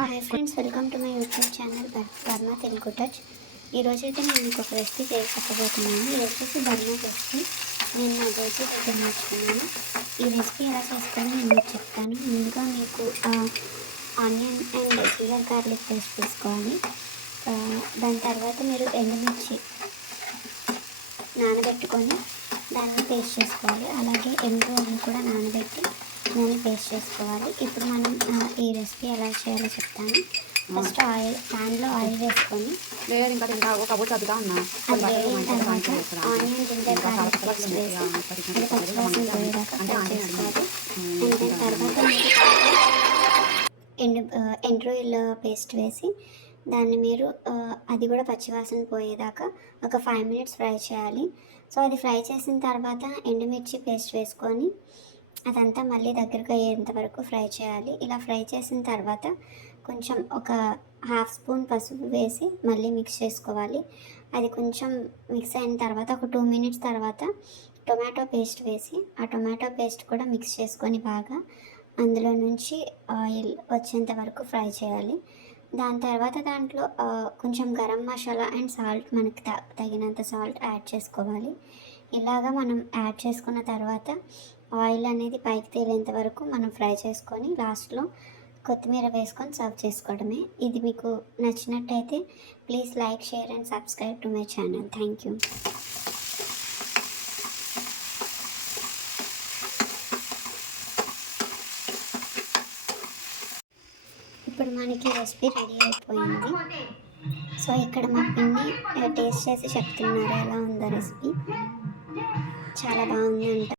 Hi friends, welcome to my YouTube channel Burma Telugu touch. ఈరోజు అయితే నేను ఇంకొక రెసిపీ చేసి చెప్పబోతున్నాను. ఈ వచ్చేసి బర్మా రెసిపీ. నేను నా రోజు దగ్గర నేర్చుకున్నాను. ఈ రెసిపీ ఎలా చేసుకోవాలో నేను మీకు చెప్తాను. ముందుగా మీకు onion and ginger garlic paste తీసుకోవాలి. దాని తర్వాత మీరు ఎండుమిర్చి నానబెట్టుకొని దాన్ని పేస్ట్ చేసుకోవాలి. అలాగే ఎండు కూడా నానబెట్టి దాన్ని పేస్ట్ చేసుకోవాలి. ఇప్పుడు మనం ఈ రెసిపీ ఎలా చేయాలో చెప్తాను. ఫస్ట్ ప్యాన్లో ఆయిల్ వేసుకొని లేదు ఇంకా ఒక కబోర్డ్ చదువుతా ఉన్నా తర్వాత ఆనియన్ జింజర్ గార్లిక్ పేస్ట్ వేసి అది పచ్చివాసన పోయేదాకా ఫ్రై చేసుకోవాలి. అండ్ దాని తర్వాత ఎండ్రోయిల్ పేస్ట్ వేసి దాన్ని మీరు అది కూడా పచ్చివాసన పోయేదాకా ఒక 5 minutes ఫ్రై చేయాలి. సో అది ఫ్రై చేసిన తర్వాత ఎండుమిర్చి పేస్ట్ వేసుకొని అదంతా మళ్ళీ దగ్గరకు అయ్యేంత వరకు ఫ్రై చేయాలి. ఇలా ఫ్రై చేసిన తర్వాత కొంచెం ఒక 1/2 స్పూన్ పసుపు వేసి మళ్ళీ మిక్స్ చేసుకోవాలి. అది కొంచెం మిక్స్ అయిన తర్వాత ఒక 2 minutes తర్వాత టొమాటో పేస్ట్ వేసి ఆ టొమాటో పేస్ట్ కూడా మిక్స్ చేసుకొని బాగా అందులో నుంచి ఆయిల్ వచ్చేంత వరకు ఫ్రై చేయాలి. దాని తర్వాత దాంట్లో కొంచెం గరం మసాలా అండ్ సాల్ట్ మనకి తగినంత సాల్ట్ యాడ్ చేసుకోవాలి. ఇలాగా మనం యాడ్ చేసుకున్న తర్వాత ఆయిల్ అనేది పైకి తేలేంత వరకు మనం ఫ్రై చేసుకొని లాస్ట్లో కొత్తిమీర వేసుకొని సర్వ్ చేసుకోవడమే. ఇది మీకు నచ్చినట్టయితే please like, share and subscribe to my channel. Thank you. ఇప్పుడు మనకి రెసిపీ రెడీ అయిపోయింది. సో ఇక్కడ మా పిన్ని టేస్ట్ చేసి చెప్తున్నారు ఎలా ఉందో రెసిపీ. చాలా బాగుంది అంట.